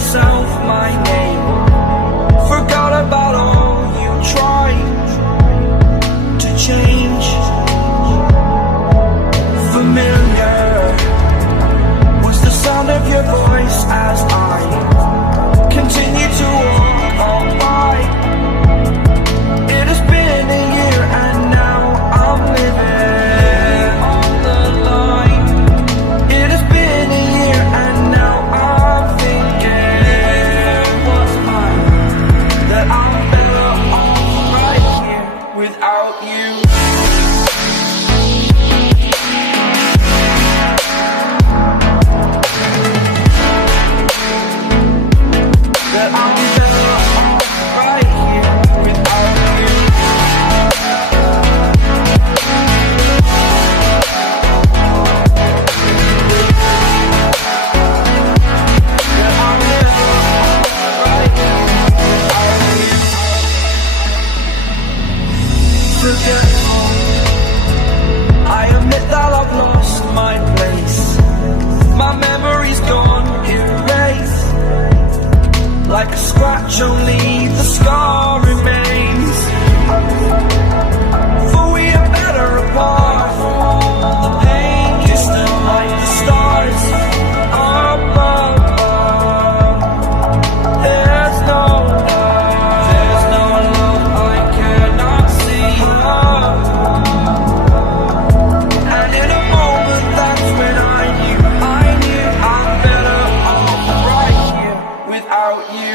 myself my name. Forgot about all you tried to change. Familiar was the sound of your voice as I continue to walk by. It has been a year and now I'm living on the line. It has been a year and now I'm thinking what's mine, that I'm better off right here without you. That I'm better off right here without you. That I'm better off right here without you. Forgetful, I admit that I've lost my place. My memory's gone erased. Like a scratch, only the scar remains. For we are better apart. The pain is still like the stars above. There's no love I cannot see. And in a moment, that's when I knew I'm better off right here without you.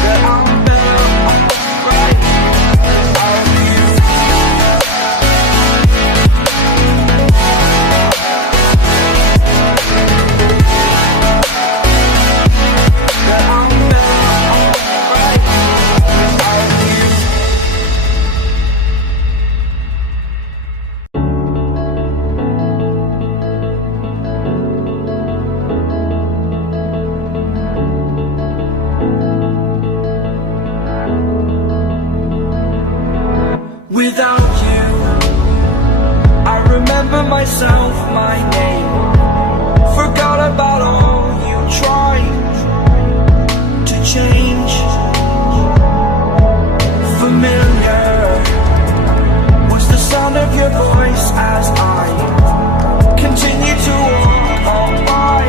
That I'm better off right here without you. That I'm better off right here without you. Without you, I remember myself, my name. Forgot about all you tried to change. Familiar was the sound of your voice as I continue to walk by.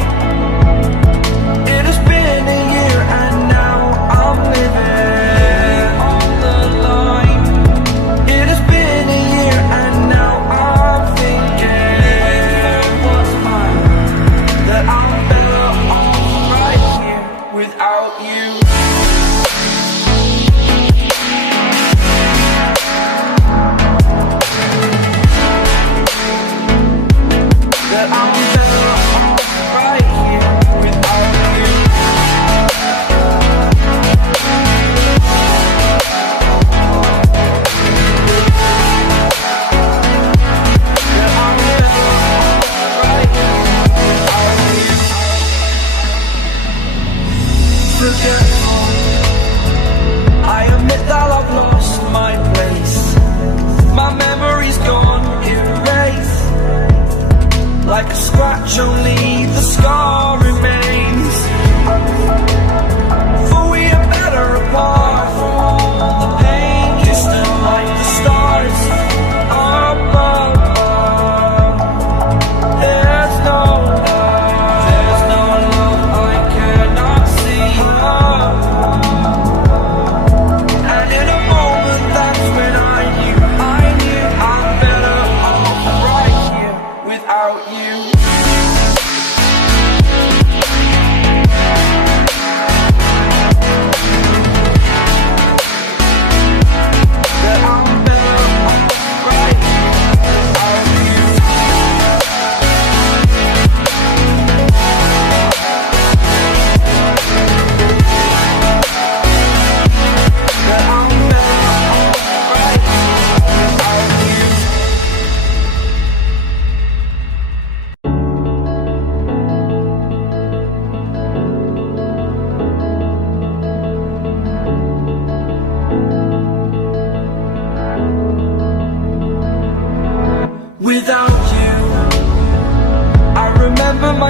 It has been a year and now I'm living on the line. It has been a year and now I'm thinking what's mine, that I'm better off right here without you.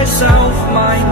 myself my